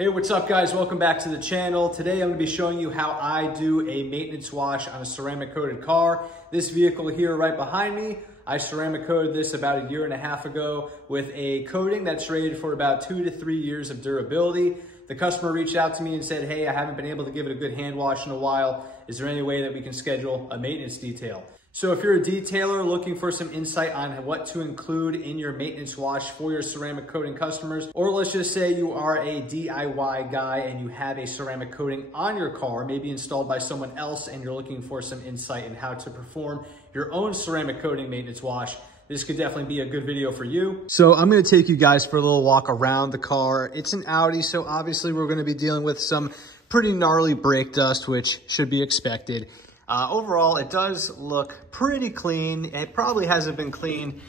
Hey, what's up guys? Welcome back to the channel. Today I'm going to be showing you how I do a maintenance wash on a ceramic coated car. This vehicle here right behind me, I ceramic coated this about 1.5 years ago with a coating that's rated for about 2 to 3 years of durability. The customer reached out to me and said, hey, I haven't been able to give it a good hand wash in a while. Is there any way that we can schedule a maintenance detail? So if you're a detailer looking for some insight on what to include in your maintenance wash for your ceramic coating customers, or let's just say you are a DIY guy and you have a ceramic coating on your car, maybe installed by someone else, and you're looking for some insight in how to perform your own ceramic coating maintenance wash, this could definitely be a good video for you. So I'm gonna take you guys for a little walk around the car. It's an Audi, so obviously we're gonna be dealing with some pretty gnarly brake dust, which should be expected. Overall, it does look pretty clean. It probably hasn't been cleaned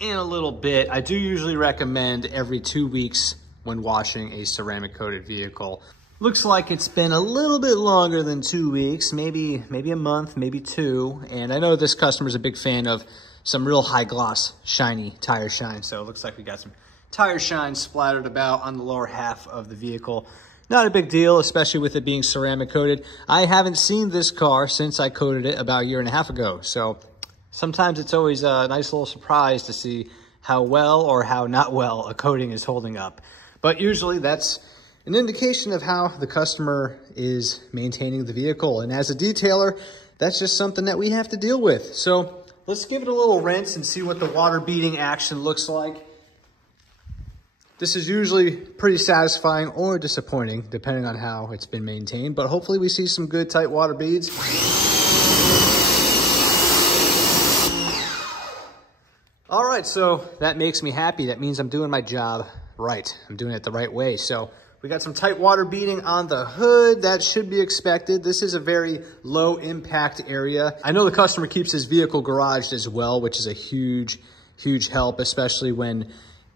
in a little bit. I do usually recommend every 2 weeks when washing a ceramic coated vehicle. Looks like it's been a little bit longer than 2 weeks, maybe a month, maybe 2. And I know this customer's a big fan of some real high gloss, shiny tire shine. So it looks like we got some tire shine splattered about on the lower half of the vehicle. Not a big deal, especially with it being ceramic coated. I haven't seen this car since I coated it about 1.5 years ago. So sometimes it's always a nice little surprise to see how well or how not well a coating is holding up. But usually that's an indication of how the customer is maintaining the vehicle. And as a detailer, that's just something that we have to deal with. So let's give it a little rinse and see what the water beading action looks like. This is usually pretty satisfying or disappointing, depending on how it's been maintained, but hopefully we see some good tight water beads. All right, so that makes me happy. That means I'm doing my job right. I'm doing it the right way. So we got some tight water beading on the hood. That should be expected. This is a very low impact area. I know the customer keeps his vehicle garaged as well, which is a huge help, especially when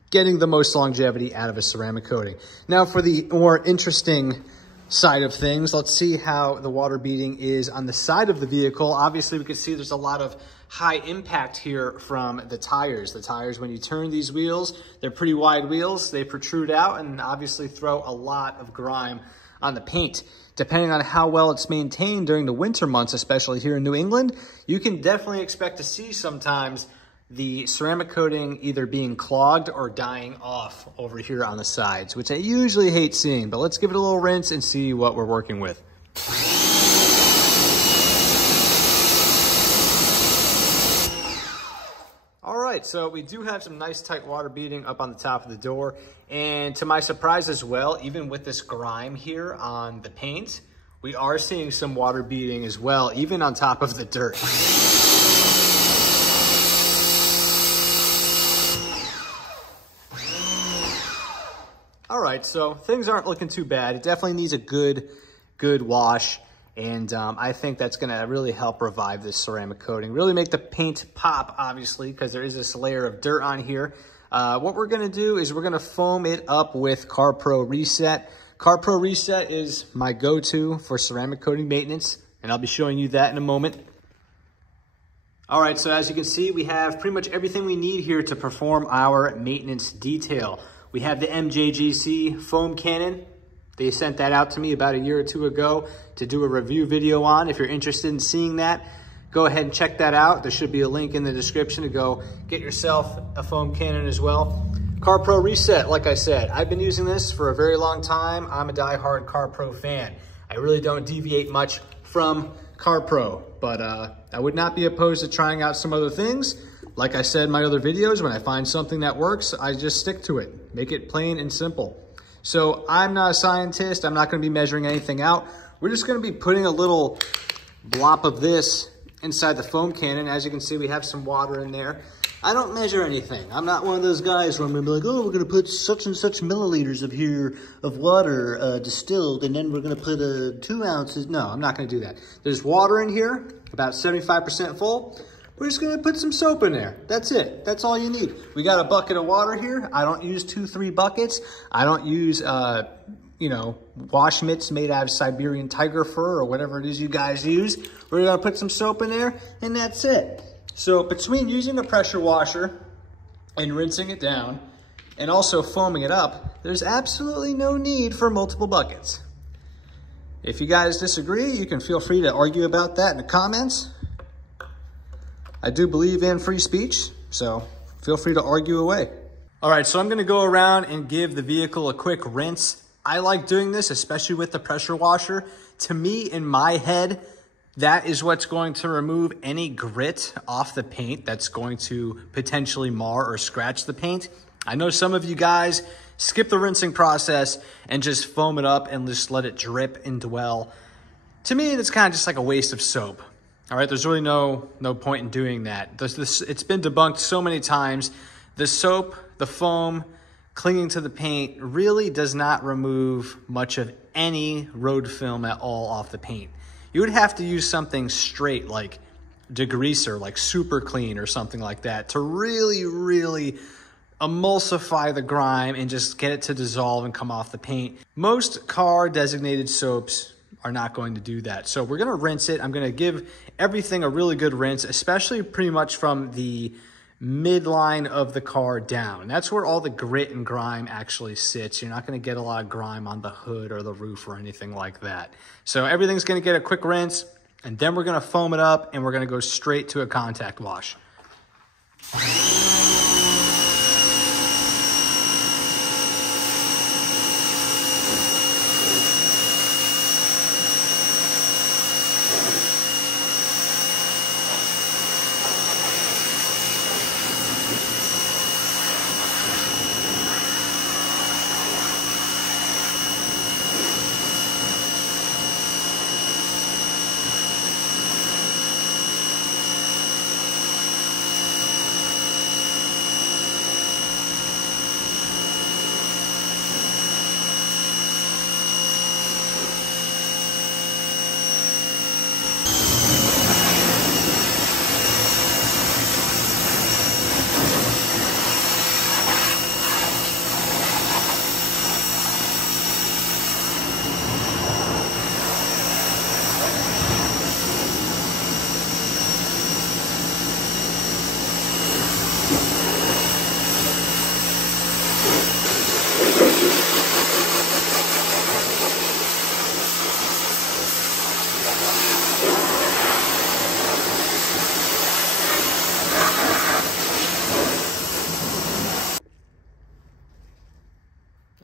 getting the most longevity out of a ceramic coating. Now for the more interesting side of things, let's see how the water beading is on the side of the vehicle. Obviously we can see there's a lot of high impact here from the tires. The tires, when you turn these wheels, they're pretty wide wheels. They protrude out and obviously throw a lot of grime on the paint. Depending on how well it's maintained during the winter months, especially here in New England, you can definitely expect to see sometimes the ceramic coating either being clogged or dying off over here on the sides, which I usually hate seeing, but let's give it a little rinse and see what we're working with. All right, so we do have some nice tight water beading up on the top of the door. And to my surprise as well, even with this grime here on the paint, we are seeing some water beading as well, even on top of the dirt. All right, so things aren't looking too bad. It definitely needs a good wash. And I think that's gonna really help revive this ceramic coating. Really make the paint pop, obviously, because there is this layer of dirt on here. What we're gonna do is we're gonna foam it up with CarPro Reset. CarPro Reset is my go-to for ceramic coating maintenance, and I'll be showing you that in a moment. All right, so as you can see, we have pretty much everything we need here to perform our maintenance detail. We have the MJGC foam cannon. They sent that out to me about 1 year or 2 ago to do a review video on. If you're interested in seeing that, go ahead and check that out. There should be a link in the description to go get yourself a foam cannon as well. CarPro Reset, like I said, I've been using this for a very long time. I'm a diehard CarPro fan. I really don't deviate much from CarPro, but I would not be opposed to trying out some other things. Like I said in my other videos, when I find something that works, I just stick to it. Make it plain and simple. So I'm not a scientist. I'm not gonna be measuring anything out. We're just gonna be putting a little blop of this inside the foam cannon. As you can see, we have some water in there. I don't measure anything. I'm not one of those guys where I'm gonna be like, oh, we're gonna put such and such milliliters of water distilled, and then we're gonna put 2 ounces. No, I'm not gonna do that. There's water in here, about 75% full. We're just gonna put some soap in there. That's it. That's all you need. We got a bucket of water here. I don't use 2-3 buckets. I don't use, wash mitts made out of Siberian tiger fur or whatever it is you guys use. We're gonna put some soap in there and that's it. So between using a pressure washer and rinsing it down, and also foaming it up, there's absolutely no need for multiple buckets. If you guys disagree, you can feel free to argue about that in the comments. I do believe in free speech, so feel free to argue away. All right, so I'm gonna go around and give the vehicle a quick rinse. I like doing this, especially with the pressure washer. To me, in my head, that is what's going to remove any grit off the paint that's going to potentially mar or scratch the paint. I know some of you guys skip the rinsing process and just foam it up and just let it drip and dwell. To me, it's kind of just like a waste of soap. All right, there's really no point in doing that. It's been debunked so many times. The soap, the foam, clinging to the paint really does not remove much of any road film at all off the paint. You would have to use something straight like degreaser, like Super Clean or something like that to really emulsify the grime and just get it to dissolve and come off the paint. Most car designated soaps are not going to do that. So we're gonna rinse it. I'm gonna give everything a really good rinse, especially pretty much from the midline of the car down. That's where all the grit and grime actually sits. You're not gonna get a lot of grime on the hood or the roof or anything like that. So everything's gonna get a quick rinse, and then we're gonna foam it up and we're gonna go straight to a contact wash.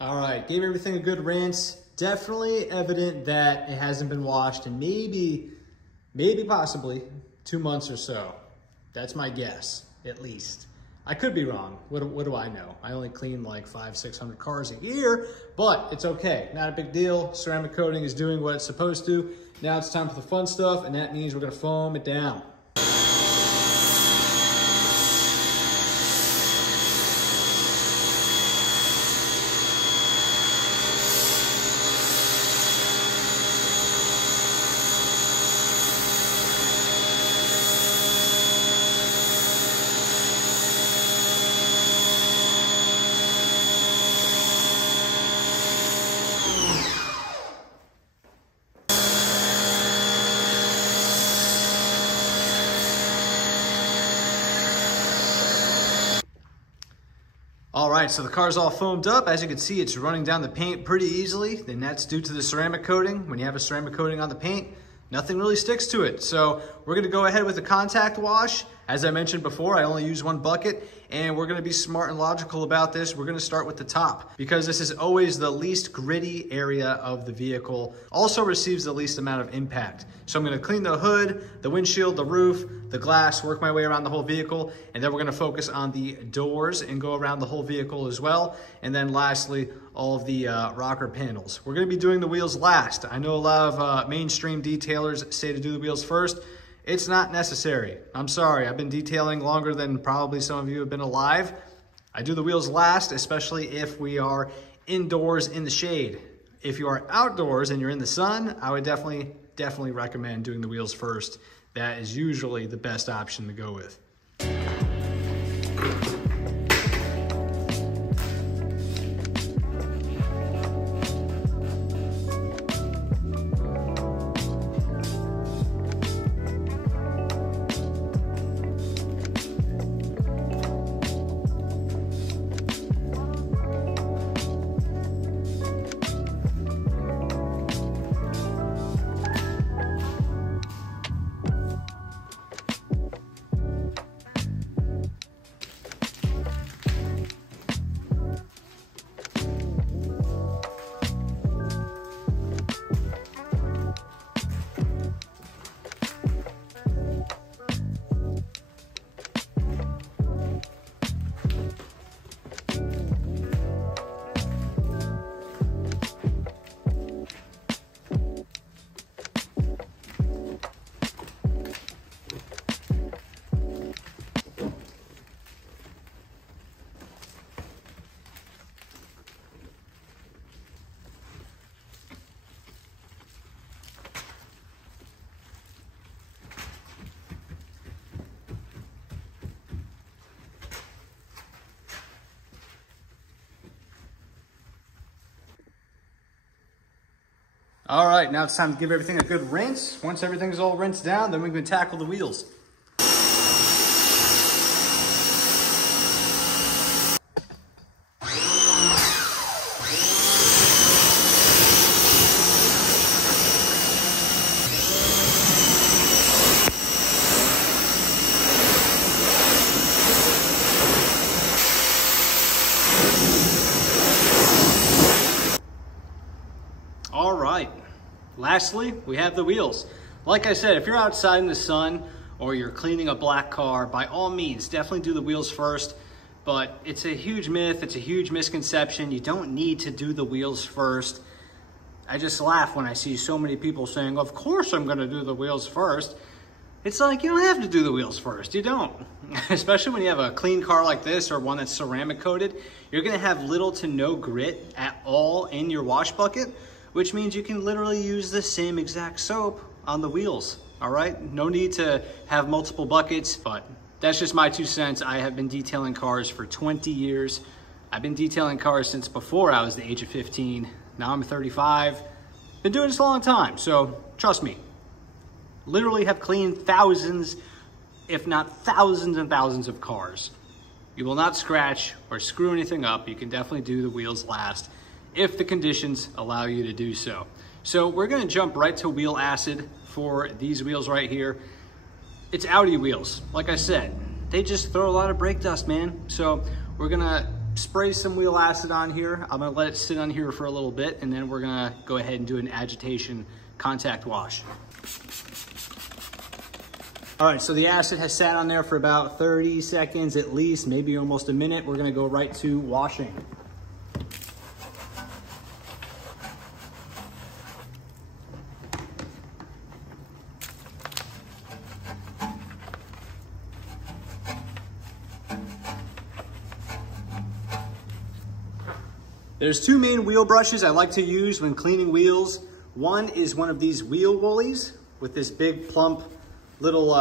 All right, gave everything a good rinse. Definitely evident that it hasn't been washed in maybe possibly 2 months or so. That's my guess, at least. I could be wrong. What do I know? I only clean like 500-600 cars a year, but it's okay. Not a big deal. Ceramic coating is doing what it's supposed to. Now it's time for the fun stuff, and that means we're gonna foam it down. All right, so the car's all foamed up. As you can see, it's running down the paint pretty easily, and that's due to the ceramic coating. When you have a ceramic coating on the paint, nothing really sticks to it. So we're gonna go ahead with the contact wash. As I mentioned before, I only use one bucket, and we're gonna be smart and logical about this. We're gonna start with the top, because this is always the least gritty area of the vehicle, also receives the least amount of impact. So I'm gonna clean the hood, the windshield, the roof, the glass, work my way around the whole vehicle, and then we're gonna focus on the doors and go around the whole vehicle as well. And then lastly, all of the rocker panels. We're gonna be doing the wheels last. I know a lot of mainstream detailers say to do the wheels first. It's not necessary. I'm sorry, I've been detailing longer than probably some of you have been alive. I do the wheels last, especially if we are indoors in the shade. If you are outdoors and you're in the sun, I would definitely recommend doing the wheels first. That is usually the best option to go with. All right, now it's time to give everything a good rinse. Once everything's all rinsed down, then we can tackle the wheels. All right, lastly, we have the wheels. Like I said, if you're outside in the sun or you're cleaning a black car, by all means, definitely do the wheels first. But it's a huge myth, it's a huge misconception. You don't need to do the wheels first. I just laugh when I see so many people saying, of course I'm gonna do the wheels first. It's like, you don't have to do the wheels first, you don't. Especially when you have a clean car like this or one that's ceramic coated, you're gonna have little to no grit at all in your wash bucket, which means you can literally use the same exact soap on the wheels, all right? No need to have multiple buckets, but that's just my 2 cents. I have been detailing cars for 20 years. I've been detailing cars since before I was the age of 15. Now I'm 35. Been doing this a long time, so trust me. Literally have cleaned thousands, if not thousands and thousands of cars. You will not scratch or screw anything up. You can definitely do the wheels last if the conditions allow you to do so. So we're gonna jump right to wheel acid for these wheels right here. It's Audi wheels. Like I said, they just throw a lot of brake dust, man. So we're gonna spray some wheel acid on here. I'm gonna let it sit on here for a little bit, and then we're gonna go ahead and do an agitation contact wash. All right, so the acid has sat on there for about 30 seconds at least, maybe almost a minute. We're gonna go right to washing. There's 2 main wheel brushes I like to use when cleaning wheels. One is one of these wheel woolies with this big plump little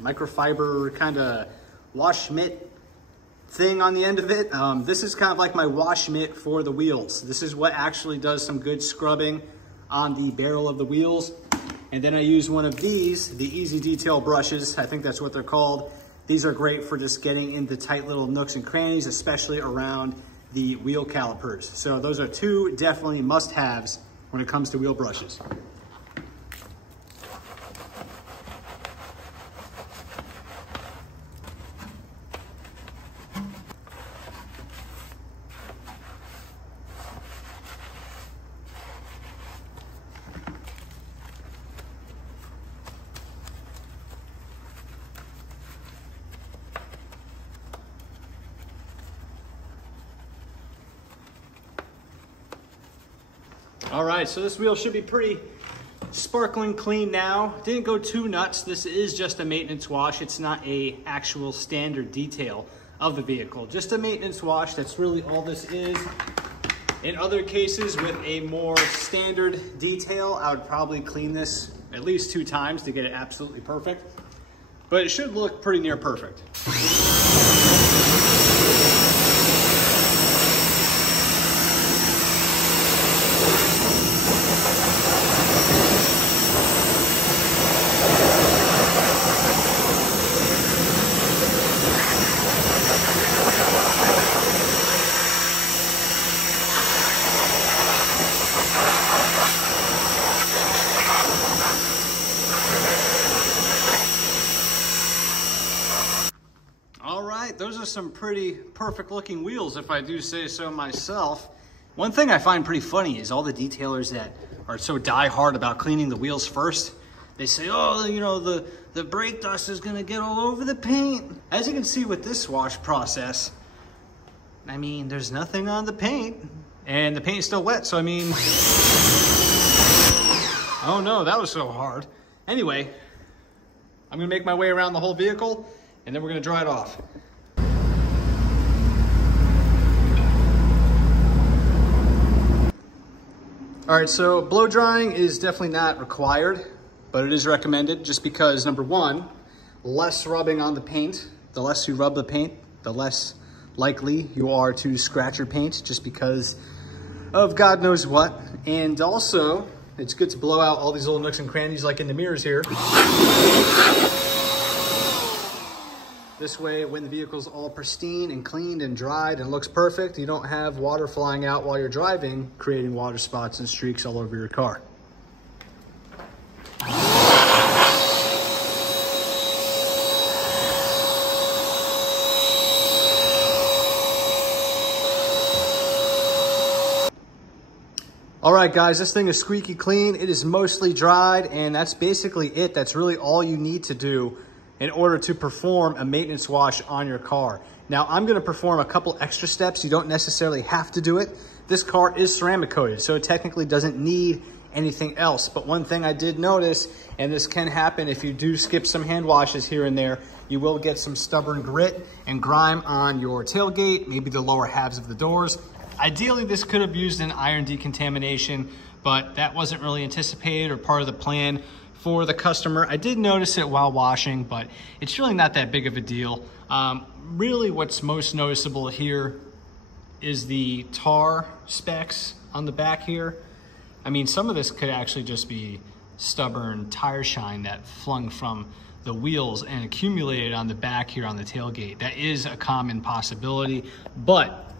microfiber kind of wash mitt thing on the end of it. This is kind of like my wash mitt for the wheels. This is what actually does some good scrubbing on the barrel of the wheels. And then I use one of these, the Easy Detail brushes. I think that's what they're called. These are great for just getting into tight little nooks and crannies, especially around the wheel calipers. So those are 2 definitely must-haves when it comes to wheel brushes. All right, so this wheel should be pretty sparkling clean now. Didn't go too nuts. This is just a maintenance wash. It's not a actual standard detail of the vehicle. Just a maintenance wash, that's really all this is. In other cases with a more standard detail, I would probably clean this at least 2 times to get it absolutely perfect. But it should look pretty near perfect. Those are some pretty perfect looking wheels, if I do say so myself. One thing I find pretty funny is all the detailers that are so die-hard about cleaning the wheels first. They say, oh, you know, the brake dust is gonna get all over the paint. As you can see with this wash process, I mean, there's nothing on the paint and the paint's still wet. So I mean, oh no, that was so hard. Anyway, I'm gonna make my way around the whole vehicle and then we're gonna dry it off. All right, so blow drying is definitely not required, but it is recommended just because, number one, less rubbing on the paint. The less you rub the paint, the less likely you are to scratch your paint just because of God knows what. And also, It's good to blow out all these little nooks and crannies like in the mirrors here. This way, when the vehicle's all pristine and cleaned and dried and looks perfect, you don't have water flying out while you're driving, creating water spots and streaks all over your car. All right, guys, this thing is squeaky clean. It is mostly dried, and that's basically it. That's really all you need to do in order to perform a maintenance wash on your car. Now, I'm gonna perform a couple extra steps. You don't necessarily have to do it. This car is ceramic coated, so it technically doesn't need anything else. But one thing I did notice, and this can happen if you do skip some hand washes here and there, you will get some stubborn grit and grime on your tailgate, maybe the lower halves of the doors. Ideally, this could have used an iron decontamination, but that wasn't really anticipated or part of the plan for the customer. I did notice it while washing, but it's really not that big of a deal. Really what's most noticeable here is the tar specks on the back here. I mean, some of this could actually just be stubborn tire shine that flung from the wheels and accumulated on the back here on the tailgate. That is a common possibility, but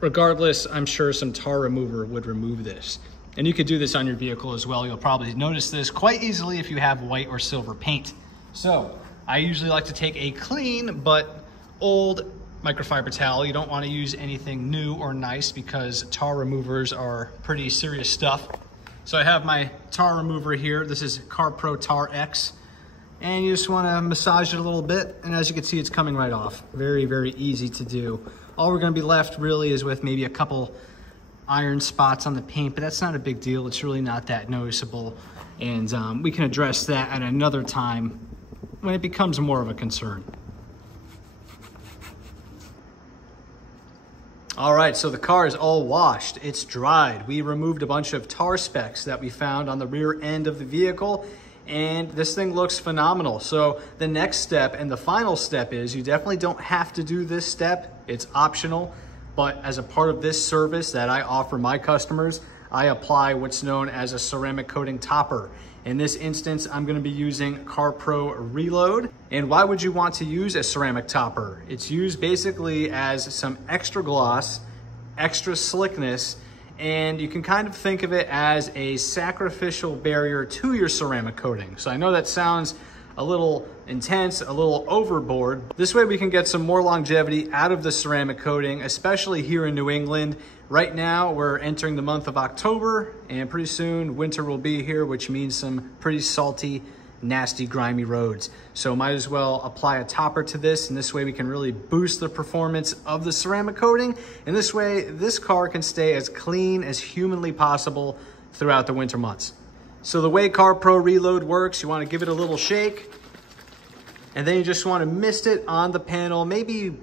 regardless, I'm sure some tar remover would remove this. And you could do this on your vehicle as well. You'll probably notice this quite easily if you have white or silver paint. So I usually like to take a clean but old microfiber towel. You don't want to use anything new or nice because tar removers are pretty serious stuff. So I have my tar remover here. This is CarPro Tar X. And you just want to massage it a little bit. And as you can see, it's coming right off. Very, very easy to do. All we're going to be left really is with maybe a couple iron spots on the paint, but that's not a big deal. It's really not that noticeable. And we can address that at another time when it becomes more of a concern. All right, so the car is all washed. It's dried. We removed a bunch of tar specks that we found on the rear end of the vehicle, and this thing looks phenomenal. So the next step and the final step is you definitely don't have to do this step. It's optional, but as a part of this service that I offer my customers, I apply what's known as a ceramic coating topper. In this instance, I'm gonna be using CarPro Reload. And why would you want to use a ceramic topper? It's used basically as some extra gloss, extra slickness, and you can kind of think of it as a sacrificial barrier to your ceramic coating. So I know that sounds a little intense, a little overboard. This way we can get some more longevity out of the ceramic coating, especially here in New England. Right now, we're entering the month of October, and pretty soon winter will be here, which means some pretty salty, nasty, grimy roads. So might as well apply a topper to this, and this way we can really boost the performance of the ceramic coating. And this way, this car can stay as clean as humanly possible throughout the winter months. So the way CarPro Reload works, you want to give it a little shake, and then you just want to mist it on the panel, maybe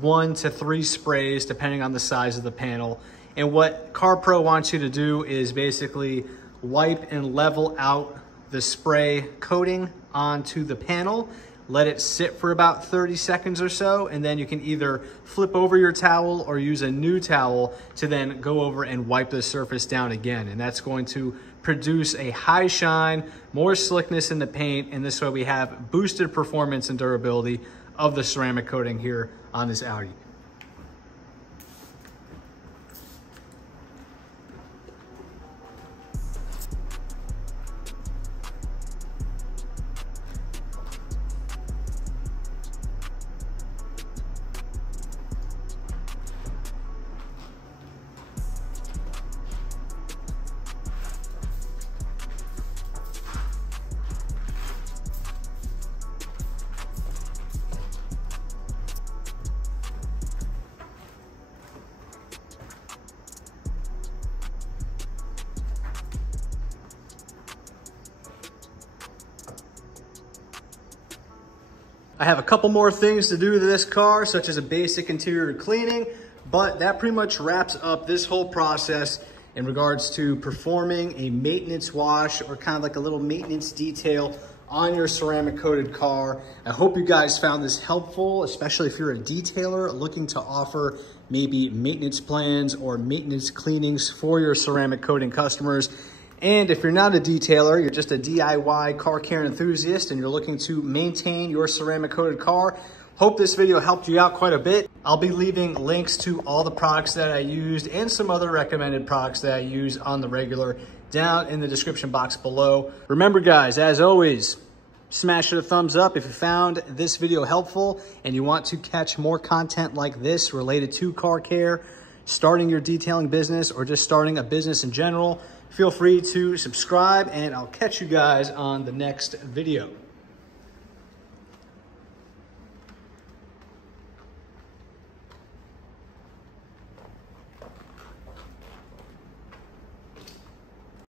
1 to 3 sprays, depending on the size of the panel. And what CarPro wants you to do is basically wipe and level out the spray coating onto the panel, let it sit for about 30 seconds or so, and then you can either flip over your towel or use a new towel to then go over and wipe the surface down again. And that's going to produce a high shine, more slickness in the paint, and this way we have boosted performance and durability of the ceramic coating here on this Audi. I have a couple more things to do to this car, such as a basic interior cleaning, but that pretty much wraps up this whole process in regards to performing a maintenance wash or kind of like a little maintenance detail on your ceramic coated car. I hope you guys found this helpful, especially if you're a detailer looking to offer maybe maintenance plans or maintenance cleanings for your ceramic coating customers. And if you're not a detailer, you're just a DIY car care enthusiast and you're looking to maintain your ceramic coated car, hope this video helped you out quite a bit. I'll be leaving links to all the products that I used and some other recommended products that I use on the regular down in the description box below. Remember guys, as always, smash it a thumbs up if you found this video helpful and you want to catch more content like this related to car care, starting your detailing business, or just starting a business in general. Feel free to subscribe and I'll catch you guys on the next video.